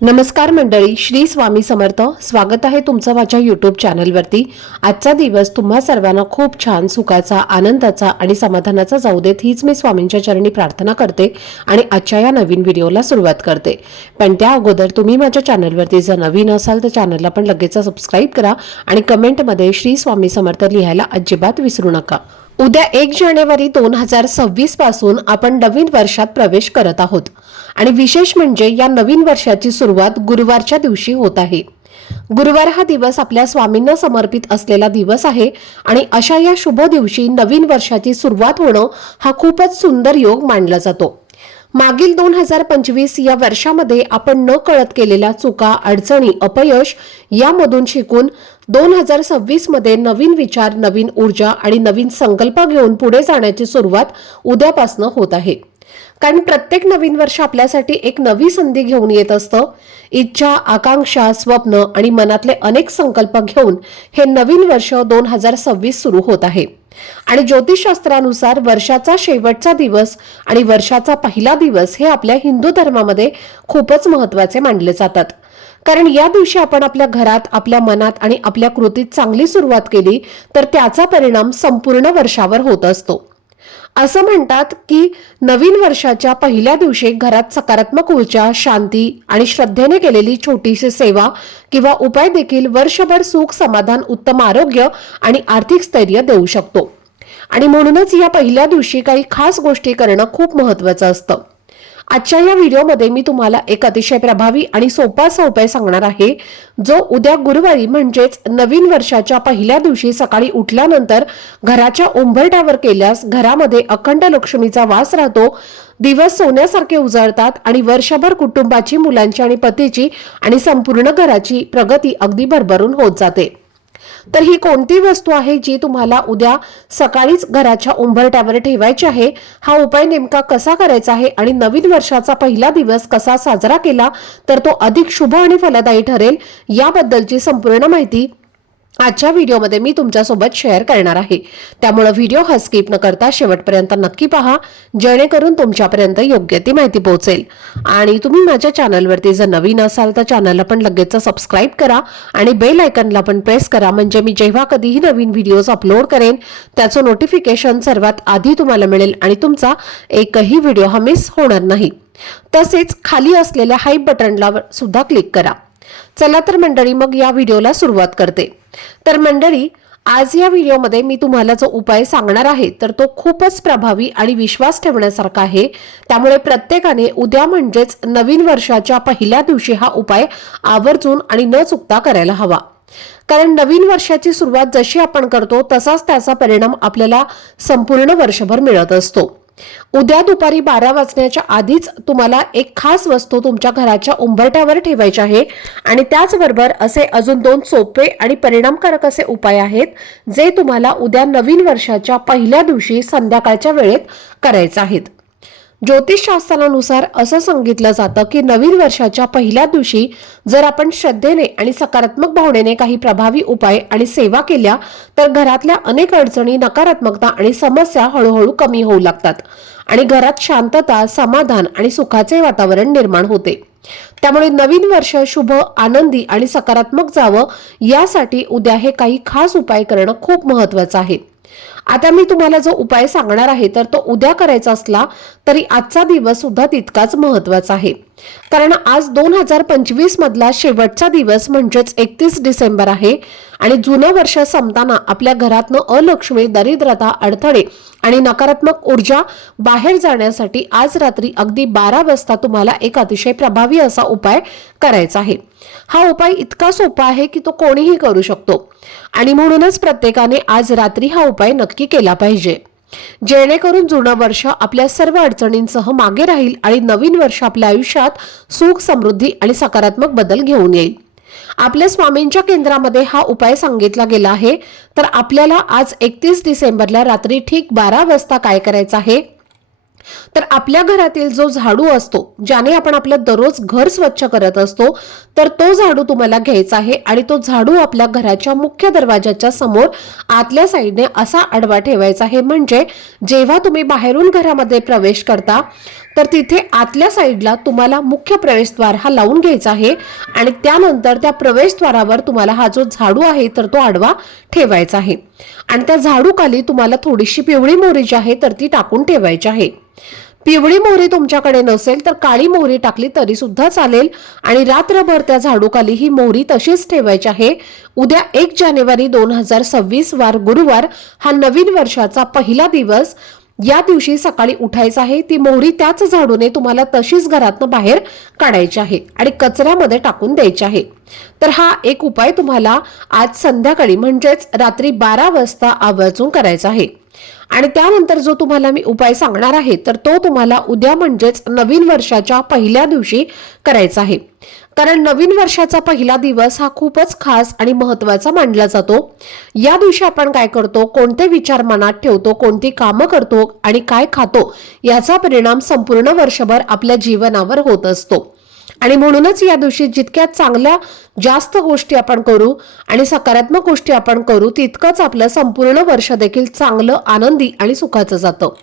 नमस्कार मंडळी, श्री स्वामी समर्थ. स्वागत आहे तुमचं माझ्या यूट्यूब चॅनलवरती. आजचा दिवस तुम्हा सर्वांना खूप छान, सुखाचा, आनंदाचा आणि समाधानाचा जाऊ देत, हीच मी स्वामींच्या चरणी प्रार्थना करते आणि आजच्या या नवीन व्हिडिओला सुरुवात करते. पण त्या अगोदर तुम्ही माझ्या चॅनलवरती जर नवीन असाल तर चॅनलला पण लगेच सबस्क्राईब करा आणि कमेंटमध्ये श्री स्वामी समर्थ लिहायला अजिबात विसरू नका. उद्या 1 जानेवारी 2026 पासून आपण नवीन वर्षात प्रवेश करत आहोत आणि विशेष म्हणजे या नवीन वर्षाची सुरुवात गुरुवारच्या दिवशी होत आहे. गुरुवार हा दिवस आपल्या स्वामींना समर्पित असलेला दिवस आहे आणि अशा या शुभ दिवशी नवीन वर्षाची सुरुवात होणं हा खूपच सुंदर योग मानला जातो. मागील 2025 या वर्षामध्ये आपण न कळत केलेल्या चुका, अडचणी, अपयश यामधून शिकून 2026 मध्ये नवीन विचार, नवीन ऊर्जा आणि नवीन संकल्प घेऊन पुढे जाण्याची सुरुवात उद्यापासून होत आहे. कारण प्रत्येक नवीन वर्ष आपल्यासाठी एक नवी संधी घेऊन येत असतं. इच्छा, आकांक्षा, स्वप्न आणि मनातले अनेक संकल्प घेऊन हे नवीन वर्ष 2026 सुरू होत आहे. आणि ज्योतिषशास्त्रानुसार वर्षाचा शेवटचा दिवस आणि वर्षाचा पहिला दिवस हे आपल्या हिंदू धर्मामध्ये खूपच महत्त्वाचे मानले जातात. कारण या दिवशी आपण आपल्या घरात, आपल्या मनात आणि आपल्या कृतीत चांगली सुरुवात केली तर त्याचा परिणाम संपूर्ण वर्षावर होत असतो. असं म्हणतात की नवीन वर्षाच्या पहिल्या दिवशी घरात सकारात्मक ऊर्जा, शांती आणि श्रद्धेने केलेली छोटीशी सेवा किंवा उपाय देखील वर्षभर सुख, समाधान, उत्तम आरोग्य आणि आर्थिक स्थैर्य देऊ शकतो. आणि म्हणूनच या पहिल्या दिवशी काही खास गोष्टी करणं खूप महत्त्वाचं असतं. आजच्या या व्हिडिओमध्ये मी तुम्हाला एक अतिशय प्रभावी आणि सोपा असा उपाय सांगणार आहे, जो उद्या गुरुवारी म्हणजेच नवीन वर्षाच्या पहिल्या दिवशी सकाळी उठल्यानंतर घराच्या उंबरठ्यावर केल्यास घरामध्ये अखंड लक्ष्मीचा वास राहतो. दिवस सोन्यासारखे उजळतात आणि वर्षभर कुटुंबाची, मुलांची आणि पतीची आणि संपूर्ण घराची प्रगती अगदी भरभरून होत जाते. तर ही कोणती वस्तू आहे जी तुम्हाला उद्या सकाळीच घराच्या उंबरठ्यावर ठेवायची आहे? हा उपाय नेमका कसा करायचा आहे आणि नवीन वर्षाचा पहिला दिवस कसा साजरा केला तर तो अधिक शुभ आणि फलदायी ठरेल, याबद्दलची संपूर्ण माहिती आजच्या व्हिडिओमध्ये मी तुमच्यासोबत शेअर करणार आहे. त्यामुळे व्हिडिओ हा स्किप न करता शेवटपर्यंत नक्की पहा, जेणेकरून तुमच्यापर्यंत योग्य ती माहिती पोहोचेल. आणि तुम्ही माझ्या चॅनलवरती जर नवीन असाल तर चॅनलला पण लगेच सबस्क्राईब करा आणि बेल आयकॉनला पण प्रेस करा, म्हणजे मी जेव्हा कधीही नवीन व्हिडिओज अपलोड करेन त्याचं नोटिफिकेशन सर्वात आधी तुम्हाला मिळेल आणि तुमचा एकही व्हिडिओ हा मिस होणार नाही. तसेच खाली असलेल्या हाय बटनला सुद्धा क्लिक करा. चला तर मंडळी, मग या व्हिडिओला सुरुवात करते. तर मंडळी, आज या व्हिडिओमध्ये मी तुम्हाला जो उपाय सांगणार आहे तर तो खूपच प्रभावी आणि विश्वास ठेवण्यासारखा आहे. त्यामुळे प्रत्येकाने उद्या म्हणजेच नवीन वर्षाच्या पहिल्या दिवशी हा उपाय आवर्जून आणि न चुकता करायला हवा. कारण नवीन वर्षाची सुरुवात जशी आपण करतो तसाच त्याचा परिणाम आपल्याला संपूर्ण वर्षभर मिळत असतो. उद्या दुपारी 12 वाजण्याच्या आधीच तुम्हाला एक खास वस्तू तुमच्या घराच्या उंबरठ्यावर ठेवायची आहे. आणि त्याचबरोबर असे अजून 2 सोपे आणि परिणामकारक असे उपाय आहेत, जे तुम्हाला उद्या नवीन वर्षाच्या पहिल्या दिवशी संध्याकाळच्या वेळेत करायचे आहेत. ज्योतिषशास्त्रानुसार असं सांगितलं जातं की नवीन वर्षाच्या पहिल्या दिवशी जर आपण श्रद्धेने आणि सकारात्मक भावनेने काही प्रभावी उपाय आणि सेवा केल्या तर घरातल्या अनेक अडचणी, नकारात्मकता आणि समस्या हळूहळू कमी होऊ लागतात आणि घरात शांतता, समाधान आणि सुखाचे वातावरण निर्माण होते. त्यामुळे नवीन वर्ष शुभ, आनंदी आणि सकारात्मक जावं यासाठी उद्या हे काही खास उपाय करणं खूप महत्त्वाचं आहे. आता मी तुम्हाला जो उपाय सांगणार आहे तर तो उद्या करायचा असला तरी आजचा दिवस सुद्धा तितकाच महत्त्वाचा आहे. कारण आज 2025 मधला शेवटचा दिवस म्हणजेच 31 डिसेंबर आहे आणि जुनं वर्ष संपताना आपल्या घरातनं अलक्ष्मी, दरिद्रता, अडथळे आणि नकारात्मक ऊर्जा बाहेर जाण्यासाठी आज रात्री अगदी 12 वाजता तुम्हाला एक अतिशय प्रभावी असा उपाय करायचा आहे. हा उपाय इतका सोपा आहे की तो कोणीही करू शकतो आणि म्हणूनच प्रत्येकाने आज रात्री हा उपाय नक्की केला पाहिजे, जेणेकरून जुनं वर्ष आपल्या सर्व अडचणींसह मागे राहील आणि नवीन वर्ष आपल्या आयुष्यात सुख, समृद्धी आणि सकारात्मक बदल घेऊन येईल. आपल्या स्वामींच्या केंद्रामध्ये हा उपाय सांगितला गेला आहे. तर आपल्याला आज 31 डिसेंबरला रात्री ठीक 12 वाजता काय करायचं आहे तर आपल्या घरातील जो झाडू असतो, ज्याने आपण आपलं दररोज घर स्वच्छ करत असतो, तर तो झाडू तुम्हाला घ्यायचा आहे आणि तो झाडू आपल्या घराच्या मुख्य दरवाजाच्या समोर आतल्या साईडने असा आडवा ठेवायचा आहे, म्हणजे जेव्हा तुम्ही बाहेरून घरामध्ये प्रवेश करता तर तिथे आतल्या साईडला तुम्हाला मुख्य प्रवेशद्वार हा लावून घ्यायचा आहे आणि त्यानंतर त्या प्रवेशद्वारावर तुम्हाला हा जो झाडू आहे तर तो आडवा ठेवायचा आहे आणि त्या झाडूखाली तुम्हाला थोडीशी पिवळी मोहरी जी आहे तर ती टाकून ठेवायची आहे। पिवळी मोहरी तुमच्याकडे नसेल तर काळी मोहरी टाकली तरी सुद्धा चालेल आणि रात्रभर त्या झाडूखाली ही मोहरी तशीच ठेवायची आहे। उद्या 1 जानेवारी 2026 वार गुरुवार हा नवीन वर्षाचा पहिला दिवस। या दिवशी सकाळी उठायचं आहे, ती मोहरी त्याच झाडूने तुम्हाला तशीच घरातनं बाहेर काढायची आहे आणि कचऱ्यामध्ये टाकून द्यायची आहे। तर हा एक उपाय तुम्हाला आज संध्याकाळी म्हणजेच रात्री 12 वाजता आवर्जून करायचा आहे आणि त्यानंतर जो तुम्हाला मी उपाय सांगणार आहे तर तो तुम्हाला उद्या म्हणजेच नवीन वर्षाच्या पहिल्या दिवशी करायचा आहे। कारण नवीन वर्षाचा पहिला दिवस हा खूपच खास आणि महत्त्वाचा मानला जातो। या दिवशी आपण काय करतो, कोणते विचार मनात ठेवतो, कोणती कामं करतो आणि काय खातो याचा परिणाम संपूर्ण वर्षभर आपल्या जीवनावर होत असतो आणि म्हणूनच या दिवशी जितक्या चांगल्या जास्त गोष्टी आपण करू आणि सकारात्मक गोष्टी आपण करू तितकंच आपलं संपूर्ण वर्ष देखील चांगलं, आनंदी आणि सुखाचं जातं।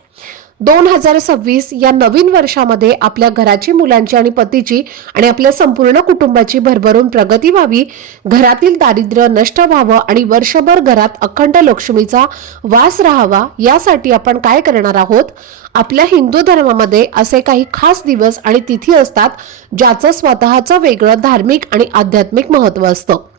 2026 या नवीन वर्षामध्ये आपल्या घराची, मुलांची आणि पतीची आणि आपल्या संपूर्ण कुटुंबाची भरभरून प्रगती व्हावी, घरातील दारिद्र्य नष्ट व्हावं आणि वर्षभर घरात अखंड लक्ष्मीचा वास राहावा यासाठी आपण काय करणार आहोत। आपल्या हिंदू धर्मामध्ये असे काही खास दिवस आणि तिथी असतात ज्याचं स्वतःचं वेगळं धार्मिक आणि आध्यात्मिक महत्त्व असतं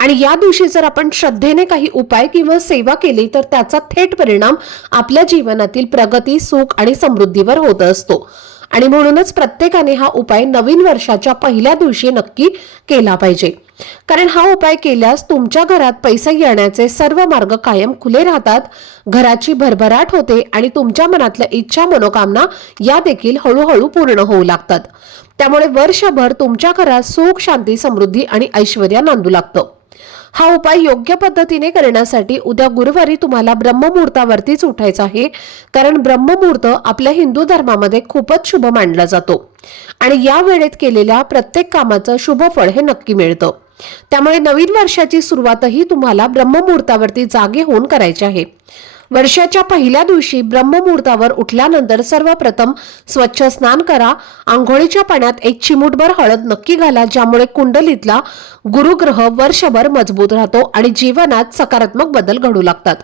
आणि या दिवशी जर आपण श्रद्धेने काही उपाय किंवा सेवा केली तर त्याचा थेट परिणाम आपल्या जीवनातील प्रगती, सुख आणि समृद्धीवर होत असतो आणि म्हणूनच प्रत्येकाने हा उपाय नवीन वर्षाच्या पहिल्या दिवशी नक्की केला पाहिजे। कारण हा उपाय केल्यास तुमच्या घरात पैसे येण्याचे सर्व मार्ग कायम खुले राहतात, घराची भरभराट होते आणि तुमच्या मनातल्या इच्छा, मनोकामना या देखील हळूहळू पूर्ण होऊ लागतात। त्यामुळे वर्षभर तुमच्या घरात सुख, शांती, समृद्धी आणि ऐश्वर्य नांदू लागतं। हा उपाय योग्य पद्धतीने करण्यासाठी उद्या गुरुवारी तुम्हाला ब्रह्ममुहूर्तावरतीच उठायचं आहे, कारण ब्रह्ममुहूर्त आपल्या हिंदू धर्मामध्ये खूपच शुभ मानला जातो आणि या वेळेत केलेल्या प्रत्येक कामाचं शुभ फळ हे नक्की मिळतं। त्यामुळे नवीन वर्षाची सुरुवातही तुम्हाला ब्रह्ममुहूर्तावरती जागे होऊन करायची आहे। वर्षाच्या पहिल्या दिवशी ब्रह्ममुहूर्तावर उठल्यानंतर सर्वप्रथम स्वच्छ स्नान करा, आंघोळीच्या पाण्यात 1 चिमूटभर हळद नक्की घाला, ज्यामुळे कुंडलीतला गुरुग्रह वर्षभर मजबूत राहतो आणि जीवनात सकारात्मक बदल घडू लागतात।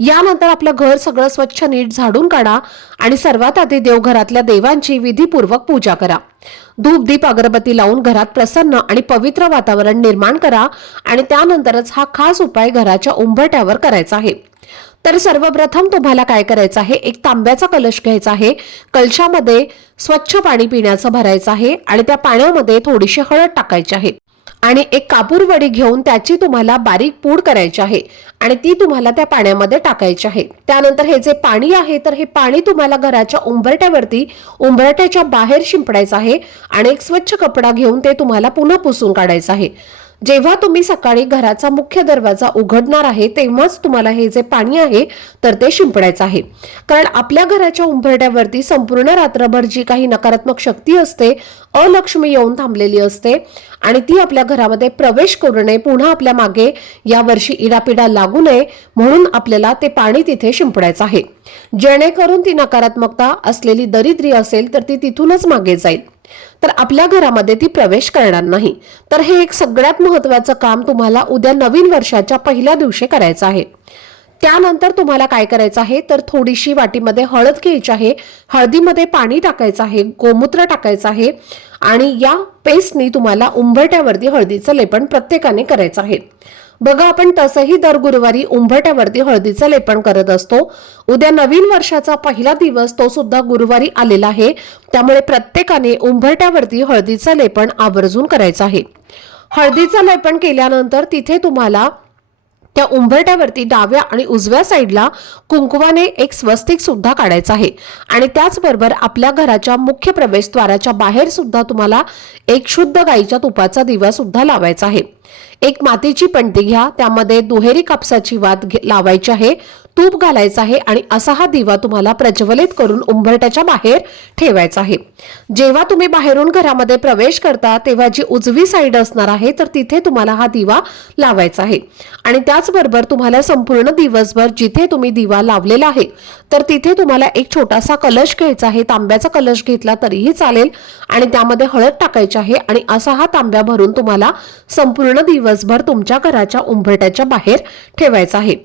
यानंतर आपलं घर सगळं स्वच्छ नीट झाडून काढा आणि सर्वात आधी देवघरातल्या देवांची विधीपूर्वक पूजा करा। धूप, दीप, अगरबत्ती लावून घरात प्रसन्न आणि पवित्र वातावरण निर्माण करा आणि त्यानंतरच हा खास उपाय घराच्या उंबरठ्यावर करायचा आहे। तर सर्वप्रथम तुम्हाला काय करायचं आहे, एक तांब्याचा कलश घ्यायचा आहे, कलशामध्ये स्वच्छ पाणी पिण्याचं भरायचं आहे आणि त्या पाण्यामध्ये थोडीशी हळद टाकायची आहे आणि एक कापूर वडी घेऊन त्याची तुम्हाला बारीक पूड करायची आहे आणि ती तुम्हाला त्या पाण्यामध्ये टाकायची आहे। त्यानंतर हे जे पाणी आहे तर हे पाणी तुम्हाला घराच्या उंबरठ्यावरती, उंबरठ्याच्या बाहेर शिंपडायचं आहे आणि एक स्वच्छ कपडा घेऊन ते तुम्हाला पुन्हा पुसून काढायचं आहे। जेव्हा तुम्ही सकाळी घराचा मुख्य दरवाजा उघडणार आहे तेव्हाच तुम्हाला हे जे पाणी आहे तर ते शिंपडायचं आहे, कारण आपल्या घराच्या उंबरठ्यावरती संपूर्ण रात्रभर जी काही नकारात्मक शक्ती असते, अलक्ष्मी येऊन थांबलेली असते आणि ती आपल्या घरामध्ये प्रवेश करू नये, पुन्हा आपल्या मागे या वर्षी इडापिडा लागू नये म्हणून आपल्याला ते पाणी तिथे शिंपडायचं आहे, जेणेकरून ती नकारात्मकता असलेली दरिद्री असेल तर ती तिथूनच मागे जाईल, तर आपल्या घरामध्ये ती प्रवेश करणार नाही। तर हे एक सगळ्यात महत्त्वाचं काम तुम्हाला उद्या नवीन वर्षाच्या पहिल्या दिवशी करायचं आहे। त्यानंतर तुम्हाला काय करायचं आहे तर थोडीशी वाटीमध्ये हळद घ्यायची आहे, हळदीमध्ये पाणी टाकायचं आहे, गोमूत्र टाकायचं आहे आणि या पेस्टनी तुम्हाला उंबरठ्यावरती हळदीचं लेपन प्रत्येकाने करायचं आहे। बघा, आपण तसंही दर गुरुवारी उंबरठ्यावरती हळदीचं लेपन करत असतो। उद्या नवीन वर्षाचा पहिला दिवस तो सुद्धा गुरुवारी आलेला आहे, त्यामुळे प्रत्येकाने उंबरठ्यावरती हळदीचं लेपन आवर्जून करायचं आहे। हळदीचं लेपन केल्यानंतर तिथे तुम्हाला त्या उंबरठ्यावरती डाव्या आणि उजव्या साईडला कुंकवाने एक स्वस्तिक सुद्धा काढायचं आहे आणि त्याचबरोबर आपल्या घराच्या मुख्य प्रवेशद्वाराच्या बाहेर सुद्धा तुम्हाला एक शुद्ध गाईच्या तुपाचा दिवा सुद्धा लावायचा आहे एक मातीची पणती घ्या, त्यामध्ये दुहेरी कापसाची वात लावायची आहे, तूप घालायचं आहे आणि असा हा दिवा तुम्हाला प्रज्वलित करून उंबरट्याच्या बाहेर ठेवायचा आहे। जेव्हा तुम्ही बाहेरून घरामध्ये प्रवेश करता तेव्हा जी उजवी साईड असणार आहे तर तिथे तुम्हाला हा दिवा लावायचा आहे आणि त्याचबरोबर तुम्हाला संपूर्ण दिवसभर जिथे तुम्ही दिवा लावलेला आहे तर तिथे तुम्हाला एक छोटासा कलश घ्यायचा आहे। तांब्याचा कलश घेतला तरीही चालेल आणि त्यामध्ये हळद टाकायची आहे आणि असा हा तांब्या भरून तुम्हाला संपूर्ण दिवसभर तुमच्या घराच्या उंबरट्याच्या बाहेर ठेवायचा आहे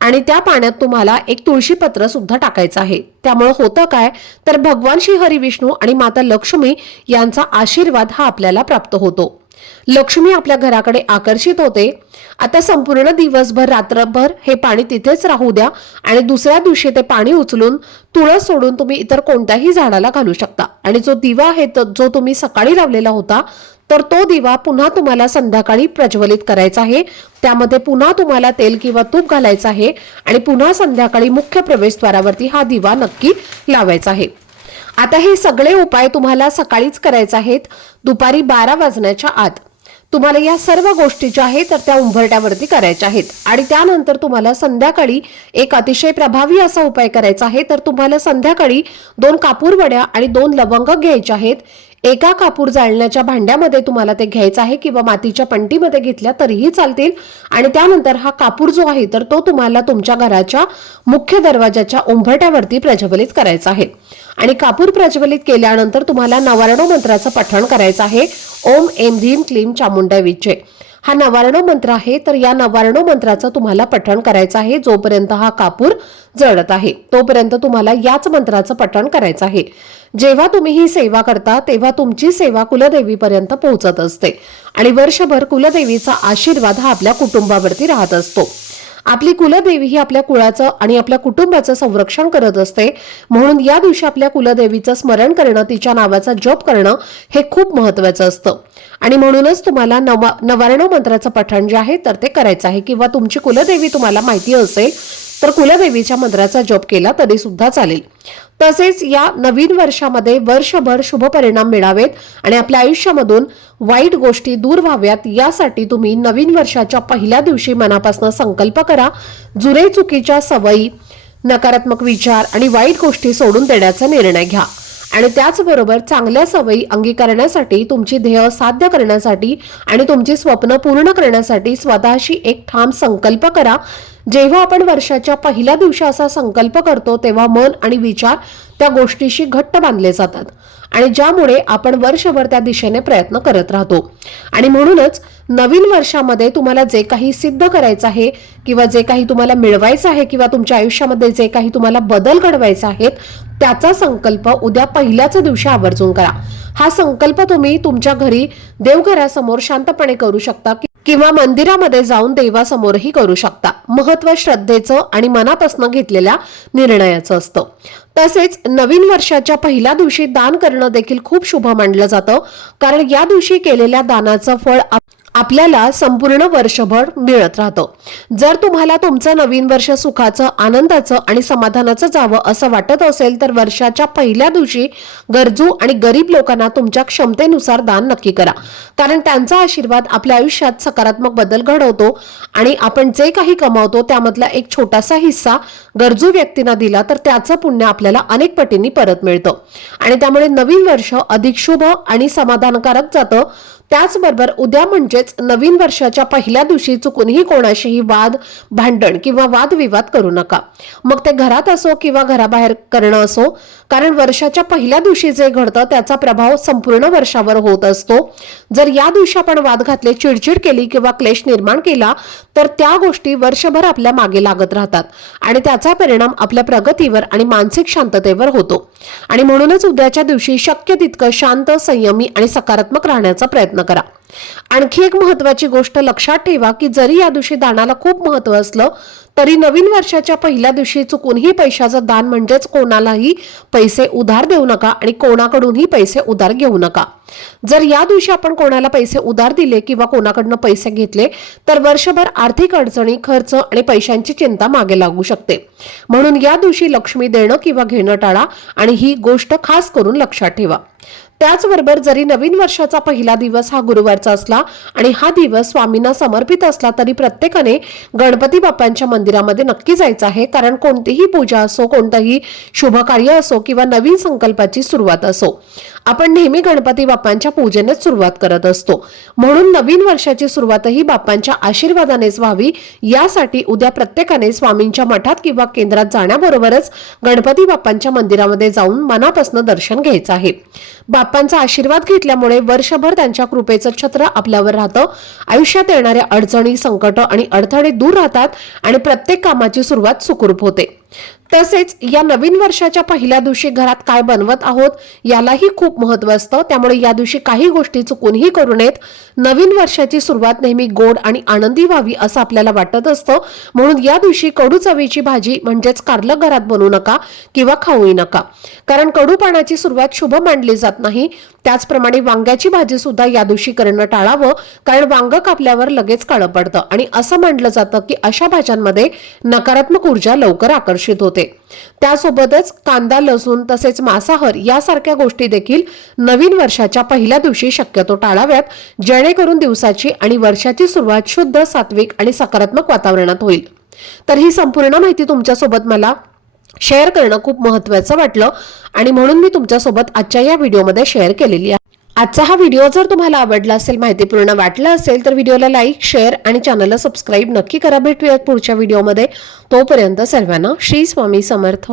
आणि त्या पाण्यात तुम्हाला एक तुळशी पत्र सुद्धा टाकायचं आहे। त्यामुळे होतं काय तर भगवान श्री हरी विष्णू आणि माता लक्ष्मी यांचा आशीर्वाद हा आपल्याला प्राप्त होतो। लक्ष्मी आपल्या घराकडे आकर्षित होते। आता संपूर्ण दिवसभर रात्रभर हे पाणी तिथेच राहू द्या आणि दुसऱ्या दिवशी ते पाणी उचलून तुळस सोडून तुम्ही इतर कोणत्याही झाडाला घालू शकता आणि जो दिवा आहे जो तुम्ही सकाळी लावलेला होता तर तो दिवा पुन्हा तुम्हाला संध्याकाळी प्रज्वलित करायचा आहे। त्यामध्ये पुन्हा तुम्हाला तेल किंवा तूप घालायचं आहे आणि पुन्हा संध्याकाळी मुख्य प्रवेशद्वारावरती हा दिवा नक्की लावायचा आहे। आता हे सगळे उपाय तुम्हाला सकाळीच करायचे आहेत, दुपारी 12 वाजण्याच्या आत तुम्हाला या सर्व गोष्टी ज्या आहेत तर त्या उंबरट्यावरती करायच्या आहेत आणि त्यानंतर तुम्हाला संध्याकाळी एक अतिशय प्रभावी असा उपाय करायचा आहे। तर तुम्हाला संध्याकाळी 2 कापूर वड्या आणि 2 लवंग घ्यायचे आहेत। एका कापूर जाळण्याच्या भांड्यामध्ये तुम्हाला ते घ्यायचं आहे किंवा मातीच्या पणतीमध्ये घेतल्या तरीही चालतील आणि त्यानंतर हा कापूर जो आहे तर तो तुम्हाला तुमच्या घराच्या मुख्य दरवाजाच्या उंबरट्यावरती प्रज्वलित करायचा आहे आणि कापूर प्रज्वलित केल्यानंतर तुम्हाला नवारणव मंत्राचं पठण करायचं आहे। ओम ऐं ह्रीं क्लीं चामुंडाय विचे हा नवारणव मंत्र आहे तर या नवारणव मंत्राचं तुम्हाला पठण करायचं आहे। जोपर्यंत हा कापूर जळत आहे तोपर्यंत तुम्हाला याच मंत्राचं पठण करायचं आहे। जेव्हा तुम्ही ही सेवा करता तेव्हा तुमची सेवा कुलदेवीपर्यंत पोहोचत असते आणि वर्षभर कुलदेवीचा आशीर्वाद हा आपल्या कुटुंबावरती राहत असतो। आपली कुलदेवी ही आपल्या कुळाचं आणि आपल्या कुटुंबाचं संरक्षण करत असते, म्हणून या दिवशी आपल्या कुलदेवीचं स्मरण करणं, तिच्या नावाचा जप करणं हे खूप महत्त्वाचं असतं आणि म्हणूनच तुम्हाला नवारणव मंत्राचं पठण जे आहे तर ते करायचं आहे किंवा तुमची कुलदेवी तुम्हाला माहिती असेल तर कुलदेवीच्या मंत्राचा जप केला तरी सुद्धा चालेल। तसेच या नवीन वर्षामध्ये वर्षभर शुभ परिणाम मिळावेत आणि आपल्या आयुष्यामधून वाईट गोष्टी दूर व्हाव्यात यासाठी तुम्ही नवीन वर्षाच्या पहिल्या दिवशी मनापासून संकल्प करा, जुने चुकीच्या सवयी, नकारात्मक विचार आणि वाईट गोष्टी सोडून देण्याचा निर्णय घ्या आणि त्याचबरोबर चांगल्या सवयी अंगीकारण्यासाठी, तुमची ध्येय साध्य करण्यासाठी आणि तुमची स्वप्न पूर्ण करण्यासाठी स्वतःशी एक ठाम संकल्प करा। जेव्हा आपण वर्षाच्या पहिल्या दिवशी असा संकल्प करतो तेव्हा मन आणि विचार त्या गोष्टीशी घट्ट बांधले जातात आणि ज्यामुळे आपण वर्षभर त्या दिशेने प्रयत्न करत राहतो आणि म्हणूनच नवीन वर्षामध्ये तुम्हाला जे काही सिद्ध करायचं आहे किंवा जे काही तुम्हाला मिळवायचं आहे किंवा तुमच्या आयुष्यामध्ये जे काही तुम्हाला बदल घडवायचे आहेत त्याचा संकल्प उद्या पहिल्याच दिवशी आवर्जून करा। हा संकल्प तुम्ही तुमच्या घरी देवघरासमोर शांतपणे करू शकता किंवा मंदिरामध्ये जाऊन देवासमोरही करू शकता। महत्त्व श्रद्धेचं आणि मनापासून घेतलेल्या निर्णयाचं असतं। तसेच नवीन वर्षाच्या पहिल्या दिवशी दान करणं देखील खूप शुभ मानलं जातं, कारण या दिवशी केलेल्या दानाचं फळ आपल्याला संपूर्ण वर्षभर मिळत राहतं। जर तुम्हाला तुमचं नवीन वर्ष सुखाचं, आनंदाचं आणि समाधानाचं जावं असं वाटत असेल तर वर्षाच्या पहिल्या दिवशी गरजू आणि गरीब लोकांना तुमच्या क्षमतेनुसार दान नक्की करा, कारण त्यांचा आशीर्वाद आपल्या आयुष्यात सकारात्मक बदल घडवतो आणि आपण जे काही कमावतो त्यामधला एक छोटासा हिस्सा गरजू व्यक्तींना दिला तर त्याचं पुण्य आपल्याला अनेक पटींनी परत मिळतं आणि त्यामुळे नवीन वर्ष अधिक शुभ आणि समाधानकारक जातं। त्याचबरोबर उद्या म्हणजेच नवीन वर्षाच्या पहिल्या दिवशी चुकूनही कोणाशीही वाद, भांडण किंवा वादविवाद करू नका, मग ते घरात असो किंवा घराबाहेर करणं असो, कारण वर्षाच्या पहिल्या दिवशी जे घडतं त्याचा प्रभाव संपूर्ण वर्षावर होत असतो। जर या दिवशी आपण वाद घातले, चिडचिड केली किंवा क्लेश निर्माण केला तर त्या गोष्टी वर्षभर आपल्या मागे लागत राहतात आणि त्याचा परिणाम आपल्या प्रगतीवर आणि मानसिक शांततेवर होतो आणि म्हणूनच उद्याच्या दिवशी शक्य तितकं शांत, संयमी आणि सकारात्मक राहण्याचा प्रयत्न करा। आणखी एक महत्त्वाची गोष्ट लक्षात ठेवा की जरी या दिवशी दानाला खूप महत्त्व असलं तरी नवीन वर्षाच्या पहिल्या दिवशी चुकूनही पैशाचं दान म्हणजेच कोणालाही पैसे उधार देऊ नका आणि कोणाकडूनही पैसे उधार घेऊ नका। जर या दिवशी आपण कोणाला पैसे उधार दिले किंवा कोणाकडनं पैसे घेतले तर वर्षभर आर्थिक अडचणी, खर्च आणि पैशांची चिंता मागे लागू शकते। म्हणून या दिवशी लक्ष्मी देणं किंवा घेणं टाळा आणि ही गोष्ट खास करून लक्षात ठेवा। त्याचबरोबर जरी नवीन वर्षाचा पहिला दिवस हा गुरुवारचा असला आणि हा दिवस स्वामींना समर्पित असला तरी प्रत्येकाने गणपती बाप्पांच्या मंदिरामध्ये नक्की जायचं आहे, कारण कोणतीही पूजा असो, कोणतंही शुभ कार्य असो किंवा नवीन संकल्पाची सुरुवात असो, आपण नेहमी गणपती बाप्पांच्या पूजेनेच सुरुवात करत असतो. म्हणून नवीन वर्षाची सुरुवातही बाप्पांच्या आशीर्वादानेच व्हावी यासाठी उद्या प्रत्येकाने स्वामींच्या मठात किंवा केंद्रात जाण्याबरोबरच गणपती बाप्पांच्या मंदिरामध्ये जाऊन मनापासून दर्शन घ्यायचं आहे. बाप्पांचा आशीर्वाद घेतल्यामुळे वर्षभर त्यांच्या कृपेचं छत्र आपल्यावर राहतं. आयुष्यात येणाऱ्या अडचणी, संकट आणि अडथळे दूर राहतात आणि प्रत्येक कामाची सुरुवात सुखरूप होते. तसेच या नवीन वर्षाच्या पहिल्या दिवशी घरात काय बनवत आहोत यालाही खूप महत्त्व असतं. त्यामुळे या दिवशी काही गोष्टी चुकूनही करू नयेत. नवीन वर्षाची सुरुवात नेहमी गोड आणि आनंदी व्हावी असं आपल्याला वाटत असतं. म्हणून या दिवशी कडू चवीची भाजी म्हणजेच कारलं घरात बनवू नका किंवा खाऊही नका, कारण कडूपणाची सुरुवात शुभ मानली जात नाही. त्याचप्रमाणे वांग्याची भाजी सुद्धा या दिवशी करणं टाळावं, कारण वांग कापल्यावर लगेच काळं पडतं आणि असं म्हटलं जातं की अशा भाज्यांमध्ये नकारात्मक ऊर्जा लवकर आकर्षित होते. त्यासोबतच कांदा, लसूण तसेच मांसाहार यासारख्या गोष्टी देखील नवीन वर्षाच्या पहिल्या दिवशी शक्यतो टाळाव्यात, जेणेकरून दिवसाची आणि वर्षाची सुरुवात शुद्ध, सात्विक आणि सकारात्मक वातावरणात होईल. तर ही संपूर्ण माहिती तुमच्यासोबत मला शेअर करणं खूप महत्त्वाचं वाटलं आणि म्हणून मी तुमच्यासोबत आजच्या या व्हिडिओमध्ये शेअर केलेली आहे. आजचा हा व्हिडिओ जर तुम्हाला आवडला असेल, माहितीपूर्ण वाटला असेल तर व्हिडिओला लाईक, शेअर आणि चॅनलला सबस्क्राईब नक्की करा. भेटूयात पुढच्या व्हिडिओमध्ये. तोपर्यंत सर्वांना श्री स्वामी समर्थ.